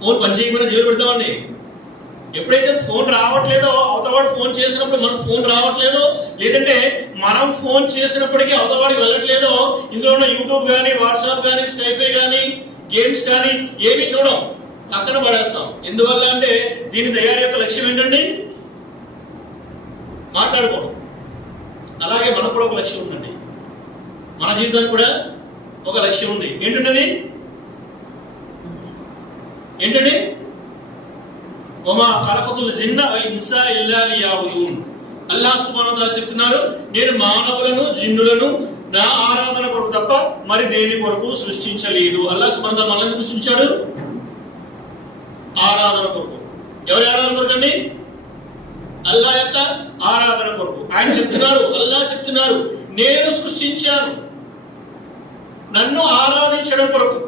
Phone పనిచేయకుండా jail పెడతామండి. ఎప్పుడైతే ఫోన్ రావట్లేదో, అవతలవాడు ఫోన్ చేసినప్పుడు మనకు ఫోన్ రావట్లేదో, లేదంటే మనం ఫోన్ చేసినప్పటికీ అవతలవాడికి వెళ్ళట్లేదో, ఇందులో ఉన్న యూట్యూబ్ కానీ, వాట్సాప్ కానీ, స్కైఫై కానీ, గేమ్స్ కానీ ఏమీ చూడం, పక్కన పడేస్తాం. ఎందువల్ల అంటే దీని తయారీ యొక్క లక్ష్యం ఏంటండి? మాట్లాడుకోవడం. అలాగే మనకు కూడా ఒక లక్ష్యం ఉందండి. మన జీవితానికి కూడా ఒక లక్ష్యం ఉంది. ఏంటండి? వమా ఖలఖతుల్ జిన్న వల్ ఇన్సా ఇల్లా లియఅబుదూన్. అల్లాహ్ సుబ్హానహు వ తఆలా చెప్తున్నారు, నేను మానవులను జిన్నులను నా ఆరాధన కొరకు తప్ప మరి దేని కొరకు సృష్టించలేదు. అల్లాహ్ సుబ్హానహు వ తఆలా మనల్ని ఎందుకు సృష్టించాడు? ఆరాధన కొరకు. ఎవరి ఆరాధన కొరకు అండి? అల్లాహ్ యొక్క ఆరాధన కొరకు. ఆయన చెప్తున్నారు, అల్లాహ్ చెప్తున్నారు, నేను సృష్టించాను నన్ను ఆరాధించడం కొరకు.